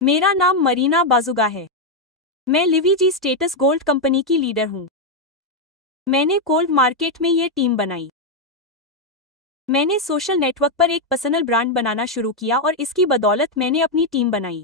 मेरा नाम मरीना बाजुगा है। मैं लिवीजी स्टेटस गोल्ड कंपनी की लीडर हूँ। मैंने कोल्ड मार्केट में ये टीम बनाई। मैंने सोशल नेटवर्क पर एक पर्सनल ब्रांड बनाना शुरू किया और इसकी बदौलत मैंने अपनी टीम बनाई।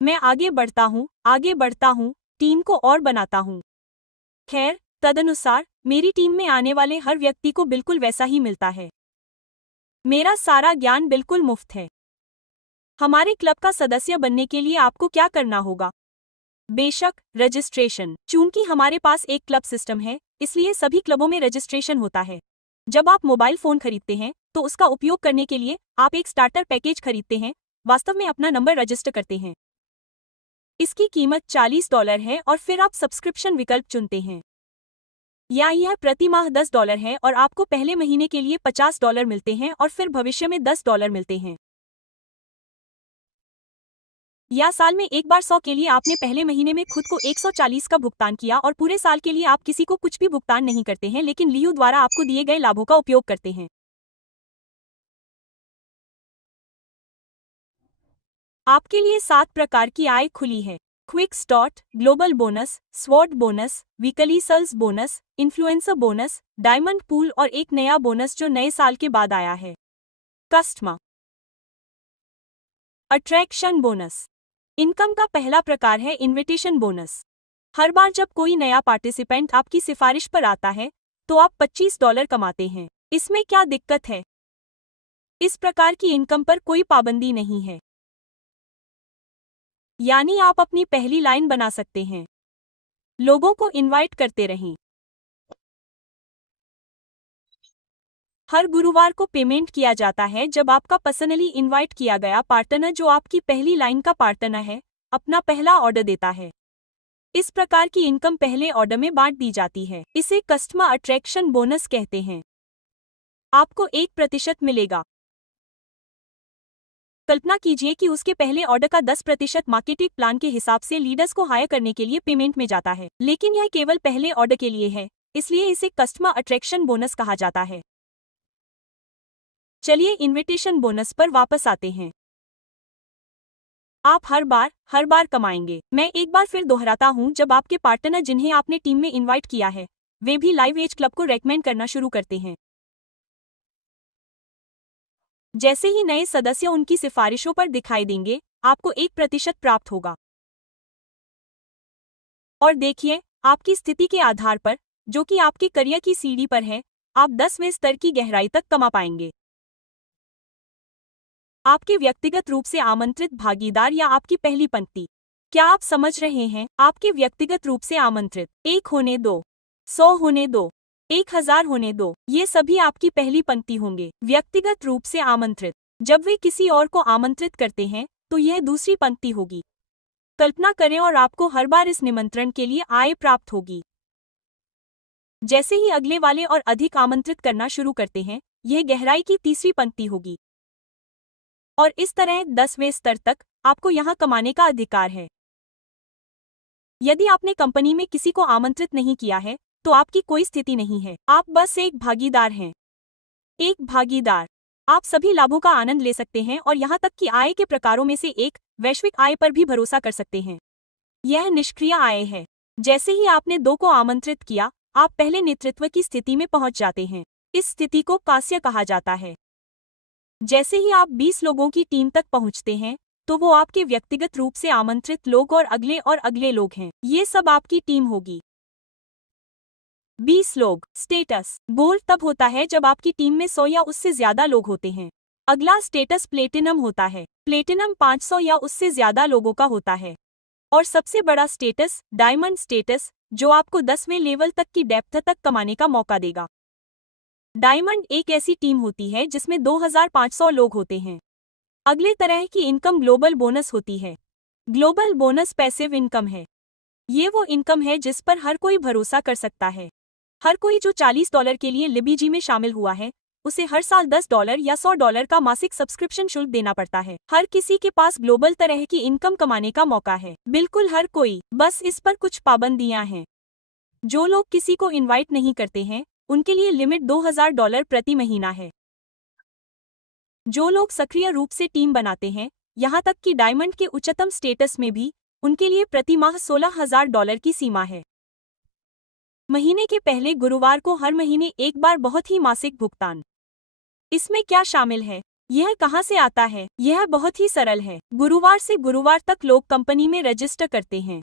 मैं आगे बढ़ता हूँ, टीम को और बनाता हूँ। खैर, तदनुसार मेरी टीम में आने वाले हर व्यक्ति को बिल्कुल वैसा ही मिलता है। मेरा सारा ज्ञान बिल्कुल मुफ्त है। हमारे क्लब का सदस्य बनने के लिए आपको क्या करना होगा? बेशक, रजिस्ट्रेशन। चूंकि हमारे पास एक क्लब सिस्टम है, इसलिए सभी क्लबों में रजिस्ट्रेशन होता है। जब आप मोबाइल फोन खरीदते हैं तो उसका उपयोग करने के लिए आप एक स्टार्टर पैकेज खरीदते हैं, वास्तव में अपना नंबर रजिस्टर करते हैं। इसकी कीमत $40 है और फिर आप सब्सक्रिप्शन विकल्प चुनते हैं। या यह प्रति माह $10 है और आपको पहले महीने के लिए $50 मिलते हैं और फिर भविष्य में $10 मिलते हैं। या साल में एक बार 100 के लिए आपने पहले महीने में खुद को 140 का भुगतान किया और पूरे साल के लिए आप किसी को कुछ भी भुगतान नहीं करते हैं, लेकिन लियू द्वारा आपको दिए गए लाभों का उपयोग करते हैं। आपके लिए 7 प्रकार की आय खुली है: quick start, global bonus, swat bonus, weekly sales bonus, influencer bonus, diamond pool और एक नया बोनस जो नए साल के बाद आया है, कस्टमर अट्रैक्शन बोनस। इनकम का पहला प्रकार है इनविटेशन बोनस। हर बार जब कोई नया पार्टिसिपेंट आपकी सिफारिश पर आता है तो आप $25 कमाते हैं। इसमें क्या दिक्कत है? इस प्रकार की इनकम पर कोई पाबंदी नहीं है, यानी आप अपनी पहली लाइन बना सकते हैं। लोगों को इनवाइट करते रहें। हर गुरुवार को पेमेंट किया जाता है जब आपका पर्सनली इनवाइट किया गया पार्टनर, जो आपकी पहली लाइन का पार्टनर है, अपना पहला ऑर्डर देता है। इस प्रकार की इनकम पहले ऑर्डर में बांट दी जाती है। इसे कस्टमर अट्रैक्शन बोनस कहते हैं। आपको 1% मिलेगा। कल्पना कीजिए कि उसके पहले ऑर्डर का 10% मार्केटिंग प्लान के हिसाब से लीडर्स को हायर करने के लिए पेमेंट में जाता है, लेकिन यह केवल पहले ऑर्डर के लिए है, इसलिए इसे कस्टमर अट्रैक्शन बोनस कहा जाता है। चलिए इनविटेशन बोनस पर वापस आते हैं। आप हर बार कमाएंगे। मैं एक बार फिर दोहराता हूं, जब आपके पार्टनर जिन्हें आपने टीम में इनवाइट किया है वे भी लाइव एज क्लब को रेकमेंड करना शुरू करते हैं। जैसे ही नए सदस्य उनकी सिफारिशों पर दिखाई देंगे, आपको 1% प्राप्त होगा। और देखिए, आपकी स्थिति के आधार पर, जो कि आपके करियर की सीढ़ी पर है, आप 10वें स्तर की गहराई तक कमा पाएंगे। आपके व्यक्तिगत रूप से आमंत्रित भागीदार या आपकी पहली पंक्ति। क्या आप समझ रहे हैं? आपके व्यक्तिगत रूप से आमंत्रित 1 होने दो, 100 होने दो, 1000 होने दो, ये सभी आपकी पहली पंक्ति होंगे। व्यक्तिगत रूप से आमंत्रित, जब वे किसी और को आमंत्रित करते हैं तो यह दूसरी पंक्ति होगी। कल्पना करें और आपको हर बार इस निमंत्रण के लिए आय प्राप्त होगी। जैसे ही अगले वाले और अधिक आमंत्रित करना शुरू करते हैं, यह गहराई की तीसरी पंक्ति होगी। और इस तरह 10वें स्तर तक आपको यहां कमाने का अधिकार है। यदि आपने कंपनी में किसी को आमंत्रित नहीं किया है तो आपकी कोई स्थिति नहीं है, आप बस एक भागीदार हैं। एक भागीदार, आप सभी लाभों का आनंद ले सकते हैं और यहां तक कि आय के प्रकारों में से एक, वैश्विक आय पर भी भरोसा कर सकते हैं। यह निष्क्रिय आय है। जैसे ही आपने 2 को आमंत्रित किया, आप पहले नेतृत्व की स्थिति में पहुंच जाते हैं। इस स्थिति को कास्य कहा जाता है। जैसे ही आप 20 लोगों की टीम तक पहुंचते हैं तो वो आपके व्यक्तिगत रूप से आमंत्रित लोग और अगले लोग हैं। ये सब आपकी टीम होगी। 20 लोग। स्टेटस गोल्ड तब होता है जब आपकी टीम में 100 या उससे ज्यादा लोग होते हैं। अगला स्टेटस प्लेटिनम होता है। प्लेटिनम 500 या उससे ज्यादा लोगों का होता है। और सबसे बड़ा स्टेटस डायमंड स्टेटस, जो आपको 10वें लेवल तक की डेप्थ तक कमाने का मौका देगा। डायमंड एक ऐसी टीम होती है जिसमें 2500 लोग होते हैं। अगले तरह की इनकम ग्लोबल बोनस होती है। ग्लोबल बोनस पैसिव इनकम है। ये वो इनकम है जिस पर हर कोई भरोसा कर सकता है। हर कोई जो $40 के लिए लिबीजी में शामिल हुआ है, उसे हर साल $10 या $100 का मासिक सब्सक्रिप्शन शुल्क देना पड़ता है। हर किसी के पास ग्लोबल तरह की इनकम कमाने का मौका है। बिल्कुल हर कोई। बस इस पर कुछ पाबंदियां हैं। जो लोग किसी को इनवाइट नहीं करते हैं, उनके लिए लिमिट $2000 प्रति महीना है। जो लोग सक्रिय रूप से टीम बनाते हैं, यहाँ तक कि डायमंड के उच्चतम स्टेटस में भी उनके लिए प्रति माह $16,000 की सीमा है। महीने के पहले गुरुवार को हर महीने एक बार बहुत ही मासिक भुगतान। इसमें क्या शामिल है? यह कहां से आता है? यह बहुत ही सरल है। गुरुवार से गुरुवार तक लोग कंपनी में रजिस्टर करते हैं।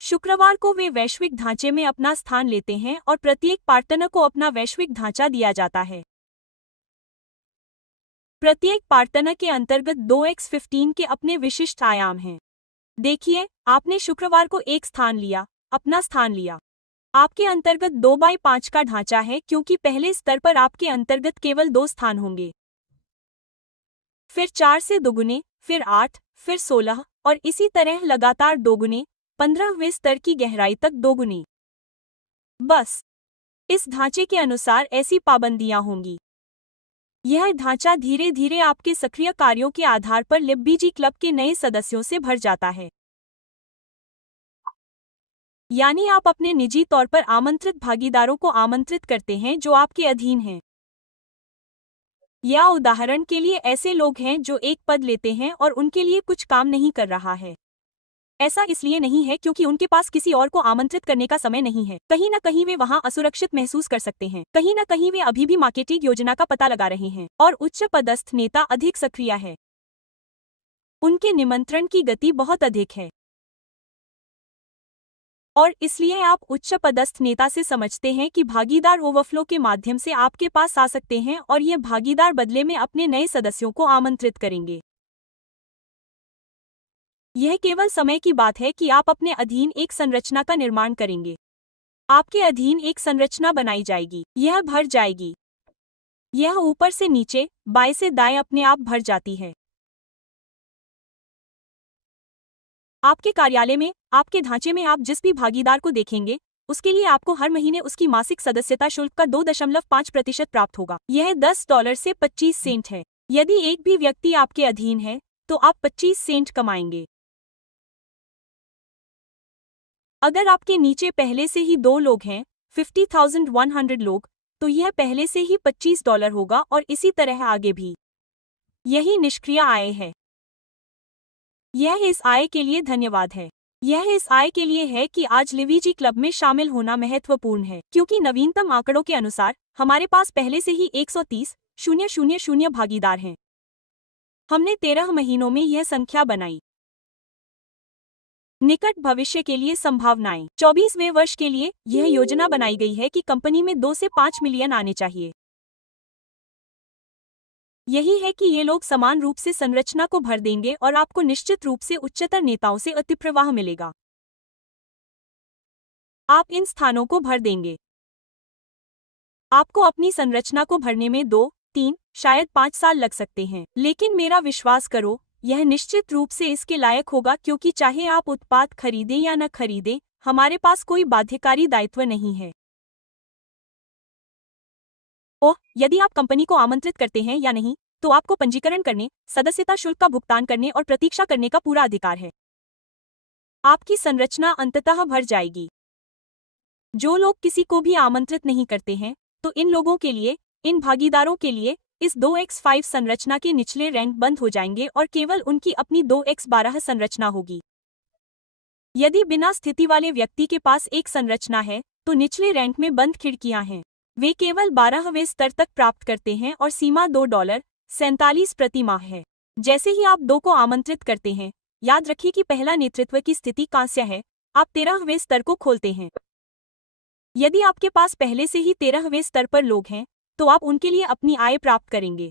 शुक्रवार को वे वैश्विक ढांचे में अपना स्थान लेते हैं और प्रत्येक पार्टनर को अपना वैश्विक ढांचा दिया जाता है। प्रत्येक पार्टनर के अंतर्गत 2x15 के अपने विशिष्ट आयाम हैं। देखिए, आपने शुक्रवार को एक स्थान लिया, अपना स्थान लिया। आपके अंतर्गत 2x5 का ढांचा है क्योंकि पहले स्तर पर आपके अंतर्गत केवल 2 स्थान होंगे। फिर 4 से दोगुने, फिर 8, फिर 16 और इसी तरह लगातार दोगुने, 15वें स्तर की गहराई तक दोगुनी। बस इस ढांचे के अनुसार ऐसी पाबंदियां होंगी। यह ढांचा धीरे धीरे आपके सक्रिय कार्यों के आधार पर लिब्बीजी क्लब के नए सदस्यों से भर जाता है। यानी आप अपने निजी तौर पर आमंत्रित भागीदारों को आमंत्रित करते हैं जो आपके अधीन हैं। या उदाहरण के लिए ऐसे लोग हैं जो एक पद लेते हैं और उनके लिए कुछ काम नहीं कर रहा है। ऐसा इसलिए नहीं है क्योंकि उनके पास किसी और को आमंत्रित करने का समय नहीं है। कहीं न कहीं वे वहां असुरक्षित महसूस कर सकते हैं। कहीं न कहीं वे अभी भी मार्केटिंग योजना का पता लगा रहे हैं और उच्च पदस्थ नेता अधिक सक्रिय है। उनके निमंत्रण की गति बहुत अधिक है और इसलिए आप उच्च पदस्थ नेता से समझते हैं कि भागीदार ओवरफ्लो के माध्यम से आपके पास आ सकते हैं और ये भागीदार बदले में अपने नए सदस्यों को आमंत्रित करेंगे। यह केवल समय की बात है कि आप अपने अधीन एक संरचना का निर्माण करेंगे। आपके अधीन एक संरचना बनाई जाएगी, यह भर जाएगी। यह ऊपर से नीचे, बाएं से दाएं अपने आप भर जाती है। आपके कार्यालय में, आपके ढांचे में आप जिस भी भागीदार को देखेंगे, उसके लिए आपको हर महीने उसकी मासिक सदस्यता शुल्क का 2.5% प्राप्त होगा। यह $10 से 25 सेंट है। यदि एक भी व्यक्ति आपके अधीन है, तो आप 25 सेंट कमाएंगे। अगर आपके नीचे पहले से ही 2 लोग हैं, 50,100 लोग, तो यह पहले से ही $25 होगा और इसी तरह आगे भी। यही निष्क्रिय आय है। यह इस आय के लिए धन्यवाद है। यह इस आय के लिए है कि आज लिब्बीजी क्लब में शामिल होना महत्वपूर्ण है क्योंकि नवीनतम आंकड़ों के अनुसार हमारे पास पहले से ही 130,000 भागीदार हैं। हमने 13 महीनों में यह संख्या बनाई। निकट भविष्य के लिए संभावनाएं। 24वें वर्ष के लिए यह योजना बनाई गई है कि कंपनी में 2 से 5 मिलियन आने चाहिए। यही है कि ये लोग समान रूप से संरचना को भर देंगे और आपको निश्चित रूप से उच्चतर नेताओं से अतिप्रवाह मिलेगा। आप इन स्थानों को भर देंगे। आपको अपनी संरचना को भरने में 2, 3, शायद 5 साल लग सकते हैं, लेकिन मेरा विश्वास करो, यह निश्चित रूप से इसके लायक होगा क्योंकि चाहे आप उत्पाद खरीदें या न खरीदें, हमारे पास कोई बाध्यकारी दायित्व नहीं है। ओह, यदि आप कंपनी को आमंत्रित करते हैं या नहीं, तो आपको पंजीकरण करने, सदस्यता शुल्क का भुगतान करने और प्रतीक्षा करने का पूरा अधिकार है। आपकी संरचना अंततः भर जाएगी। जो लोग किसी को भी आमंत्रित नहीं करते हैं, तो इन लोगों के लिए, इन भागीदारों के लिए, इस 2x5 संरचना के निचले रैंक बंद हो जाएंगे और केवल उनकी अपनी 2x12 संरचना होगी। यदि बिना स्थिति वाले व्यक्ति के पास एक संरचना है, तो निचले रैंक में बंद खिड़कियां हैं। वे केवल 12वें स्तर तक प्राप्त करते हैं और सीमा $2.47 प्रति माह है। जैसे ही आप 2 को आमंत्रित करते हैं, याद रखिए कि पहला नेतृत्व की स्थिति कांस्य है, आप 13वें स्तर को खोलते हैं। यदि आपके पास पहले से ही 13वें स्तर पर लोग हैं, तो आप उनके लिए अपनी आय प्राप्त करेंगे।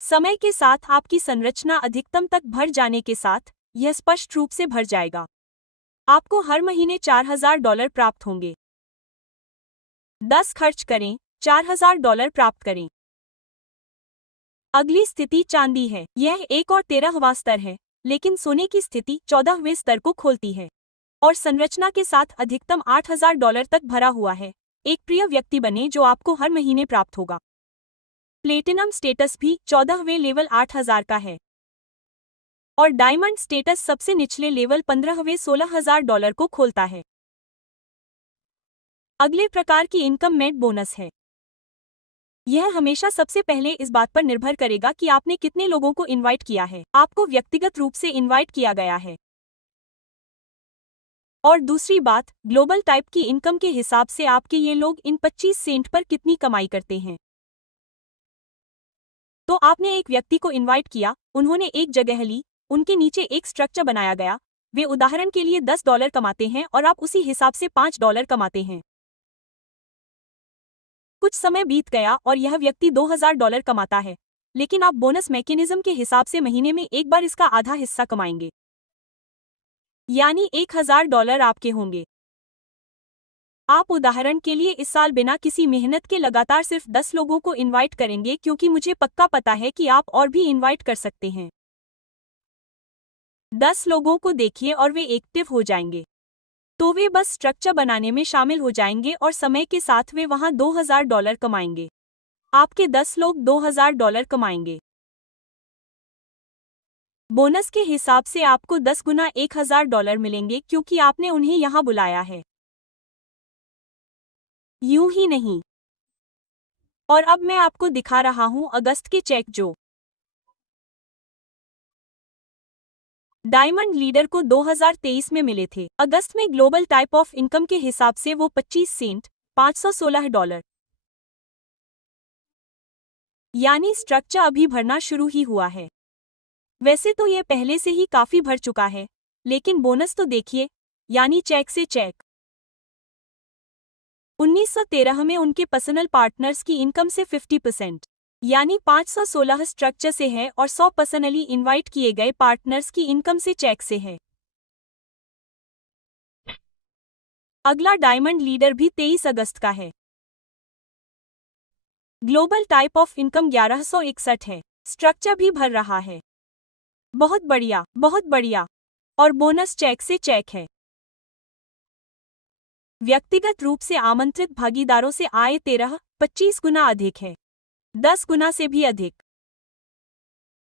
समय के साथ आपकी संरचना अधिकतम तक भर जाने के साथ, यह स्पष्ट रूप से भर जाएगा। आपको हर महीने $4,000 प्राप्त होंगे। 10 खर्च करें, $4,000 प्राप्त करें। अगली स्थिति चांदी है। यह एक और 13वां स्तर है, लेकिन सोने की स्थिति 14वें स्तर को खोलती है और संरचना के साथ अधिकतम $8,000 तक भरा हुआ है। एक प्रिय व्यक्ति बने जो आपको हर महीने प्राप्त होगा। प्लेटिनम स्टेटस भी 14वें लेवल 8,000 का है और डायमंड स्टेटस सबसे निचले लेवल 15वें $16,000 को खोलता है। अगले प्रकार की इनकम मेट बोनस है। यह हमेशा सबसे पहले इस बात पर निर्भर करेगा कि आपने कितने लोगों को इनवाइट किया है। आपको व्यक्तिगत रूप से इनवाइट किया गया है। और दूसरी बात, ग्लोबल टाइप की इनकम के हिसाब से आपके ये लोग इन 25 सेंट पर कितनी कमाई करते हैं। तो आपने एक व्यक्ति को इनवाइट किया, उन्होंने एक जगह ली, उनके नीचे एक स्ट्रक्चर बनाया गया, वे उदाहरण के लिए $10 कमाते हैं और आप उसी हिसाब से $5 कमाते हैं। कुछ समय बीत गया और यह व्यक्ति $2000 कमाता है, लेकिन आप बोनस मैकेनिज्म के हिसाब से महीने में एक बार इसका आधा हिस्सा कमाएंगे, यानी $1000 आपके होंगे। आप उदाहरण के लिए इस साल बिना किसी मेहनत के लगातार सिर्फ 10 लोगों को इनवाइट करेंगे, क्योंकि मुझे पक्का पता है कि आप और भी इनवाइट कर सकते हैं। 10 लोगों को देखिए और वे एक्टिव हो जाएंगे, तो वे बस स्ट्रक्चर बनाने में शामिल हो जाएंगे और समय के साथ वे वहां $2000 कमाएंगे। आपके 10 लोग $2000 कमाएंगे। बोनस के हिसाब से आपको 10 गुना $1000 मिलेंगे, क्योंकि आपने उन्हें यहां बुलाया है, यूं ही नहीं। और अब मैं आपको दिखा रहा हूं अगस्त के चेक जो डायमंड लीडर को 2023 में मिले थे। अगस्त में ग्लोबल टाइप ऑफ इनकम के हिसाब से वो 25 सेंट $516, यानी स्ट्रक्चर अभी भरना शुरू ही हुआ है। वैसे तो ये पहले से ही काफी भर चुका है, लेकिन बोनस तो देखिए, यानी चेक से चेक। 1913 में उनके पर्सनल पार्टनर्स की इनकम से 50%, यानी 516 स्ट्रक्चर से है और 100 पर्सनली इनवाइट किए गए पार्टनर्स की इनकम से चेक से है। अगला डायमंड लीडर भी 23 अगस्त का है। ग्लोबल टाइप ऑफ इनकम 1161 है, स्ट्रक्चर भी भर रहा है। बहुत बढ़िया, बहुत बढ़िया। और बोनस चेक से चेक है। व्यक्तिगत रूप से आमंत्रित भागीदारों से आय 25 गुना अधिक है, 10 गुना से भी अधिक।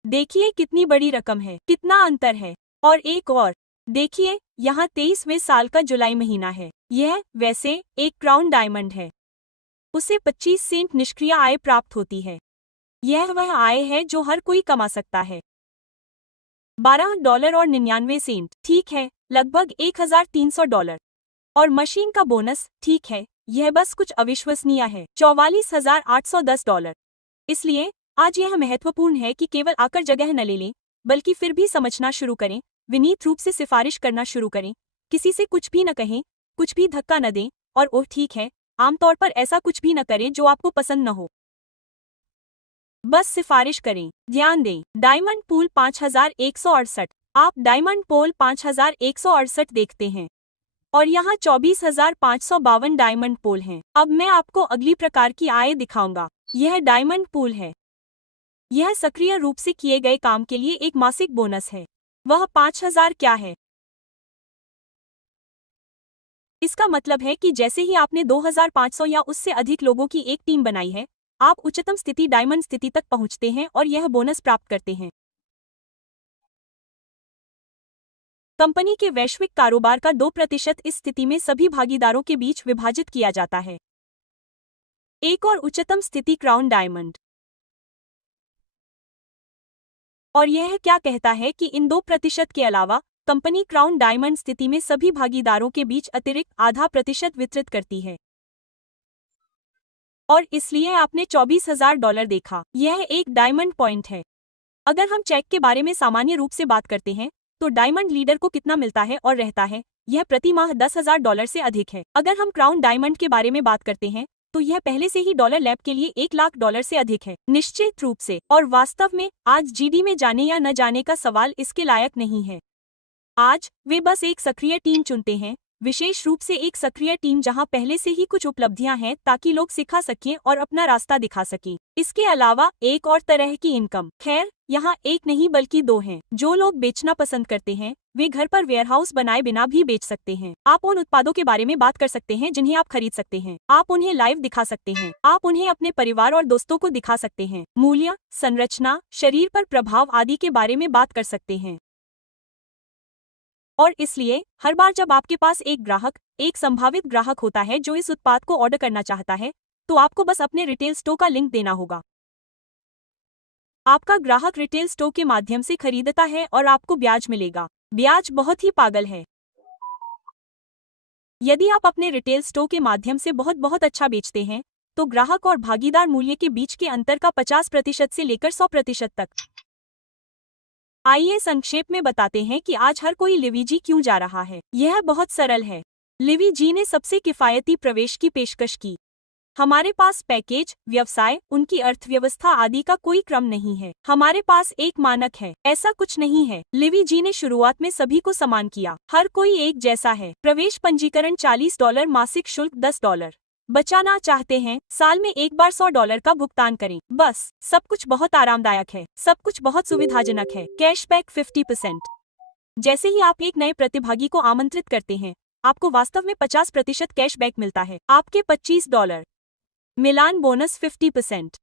देखिए कितनी बड़ी रकम है, कितना अंतर है। और एक और देखिए, यहाँ 23वें साल का जुलाई महीना है। यह वैसे एक क्राउन डायमंड है, उसे 25 सेंट निष्क्रिय आय प्राप्त होती है। यह वह आय है जो हर कोई कमा सकता है। $12.99, ठीक है, लगभग $1300। और मशीन का बोनस, ठीक है, यह बस कुछ अविश्वसनीय है, $44,810। इसलिए आज यह महत्वपूर्ण है कि केवल आकर जगह न ले लें, बल्कि फिर भी समझना शुरू करें, विनीत रूप से सिफारिश करना शुरू करें, किसी से कुछ भी न कहें, कुछ भी धक्का न दें, और ओह ठीक है, आमतौर पर ऐसा कुछ भी न करें जो आपको पसंद न हो। बस सिफारिश करें। ध्यान दें, डायमंड पूल 5168। आप डायमंड पोल 5168 देखते हैं और यहाँ 24,552 डायमंड पोल हैं। अब मैं आपको अगली प्रकार की आय दिखाऊंगा। यह डायमंड पूल है। यह सक्रिय रूप से किए गए काम के लिए एक मासिक बोनस है। वह 5000 क्या है? इसका मतलब है कि जैसे ही आपने 2500 या उससे अधिक लोगों की एक टीम बनाई है, आप उच्चतम स्थिति डायमंड स्थिति तक पहुंचते हैं और यह बोनस प्राप्त करते हैं। कंपनी के वैश्विक कारोबार का 2% इस स्थिति में सभी भागीदारों के बीच विभाजित किया जाता है। एक और उच्चतम स्थिति क्राउन डायमंड। और यह क्या कहता है कि इन 2% के अलावा कंपनी क्राउन डायमंड स्थिति में सभी भागीदारों के बीच अतिरिक्त $0.5% वितरित करती है। और इसलिए आपने $24,000 देखा। यह एक डायमंड पॉइंट है। अगर हम चेक के बारे में सामान्य रूप से बात करते हैं, तो डायमंड लीडर को कितना मिलता है और रहता है, यह प्रति माह $10,000 से अधिक है। अगर हम क्राउन डायमंड के बारे में बात करते हैं, तो यह पहले से ही डॉलर लैब के लिए $1,00,000 से अधिक है, निश्चित रूप से। और वास्तव में आज जीडी में जाने या न जाने का सवाल इसके लायक नहीं है। आज वे बस एक सक्रिय टीम चुनते हैं, विशेष रूप से एक सक्रिय टीम जहां पहले से ही कुछ उपलब्धियां हैं, ताकि लोग सिखा सकें और अपना रास्ता दिखा सकें। इसके अलावा एक और तरह की इनकम, खैर यहाँ एक नहीं बल्कि 2 हैं। जो लोग बेचना पसंद करते हैं, वे घर पर वेयरहाउस बनाए बिना भी बेच सकते हैं। आप उन उत्पादों के बारे में बात कर सकते हैं जिन्हें आप खरीद सकते हैं। आप उन्हें लाइव दिखा सकते हैं। आप उन्हें अपने परिवार और दोस्तों को दिखा सकते हैं। मूल्य, संरचना, शरीर पर प्रभाव आदि के बारे में बात कर सकते हैं। और इसलिए हर बार जब आपके पास एक संभावित ग्राहक होता है जो इस उत्पाद को ऑर्डर करना चाहता है, तो आपको बस अपने रिटेल स्टोर का लिंक देना होगा। आपका ग्राहक रिटेल स्टोर के माध्यम से खरीदता है और आपको ब्याज मिलेगा। ब्याज बहुत ही पागल है। यदि आप अपने रिटेल स्टोर के माध्यम से बहुत अच्छा बेचते हैं तो ग्राहक और भागीदार मूल्य के बीच के अंतर का 50% से लेकर 100% तक। आइए संक्षेप में बताते हैं कि आज हर कोई लिवीजी क्यों जा रहा है। यह बहुत सरल है। लिवीजी ने सबसे किफायती प्रवेश की पेशकश की। हमारे पास पैकेज, व्यवसाय, उनकी अर्थव्यवस्था आदि का कोई क्रम नहीं है। हमारे पास एक मानक है। ऐसा कुछ नहीं है। लिवीजी ने शुरुआत में सभी को समान किया। हर कोई एक जैसा है। प्रवेश पंजीकरण $40, मासिक शुल्क $10। बचाना चाहते हैं, साल में एक बार $100 का भुगतान करें। बस, सब कुछ बहुत आरामदायक है। सब कुछ बहुत सुविधाजनक है। कैशबैक 50%। जैसे ही आप एक नए प्रतिभागी को आमंत्रित करते हैं, आपको वास्तव में 50% कैशबैक मिलता है। आपके $25। मिलान बोनस 50%।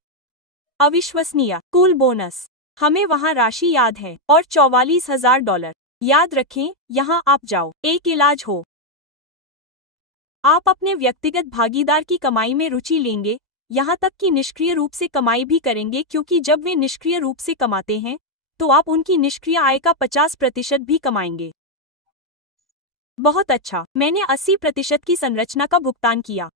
अविश्वसनीय कूल बोनस। हमें वहाँ राशि याद है और $44,000। याद रखें, यहाँ आप जाओ, एक इलाज हो। आप अपने व्यक्तिगत भागीदार की कमाई में रुचि लेंगे, यहाँ तक कि निष्क्रिय रूप से कमाई भी करेंगे, क्योंकि जब वे निष्क्रिय रूप से कमाते हैं तो आप उनकी निष्क्रिय आय का 50% भी कमाएंगे। बहुत अच्छा, मैंने 80% की संरचना का भुगतान किया।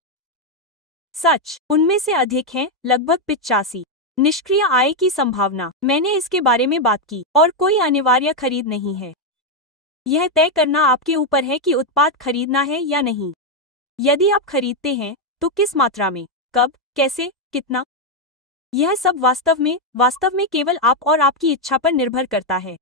सच, उनमें से अधिक हैं, लगभग 85। निष्क्रिय आय की संभावना, मैंने इसके बारे में बात की, और कोई अनिवार्य खरीद नहीं है। यह तय करना आपके ऊपर है कि उत्पाद खरीदना है या नहीं। यदि आप खरीदते हैं तो किस मात्रा में, कब, कैसे, कितना, यह सब वास्तव में केवल आप और आपकी इच्छा पर निर्भर करता है।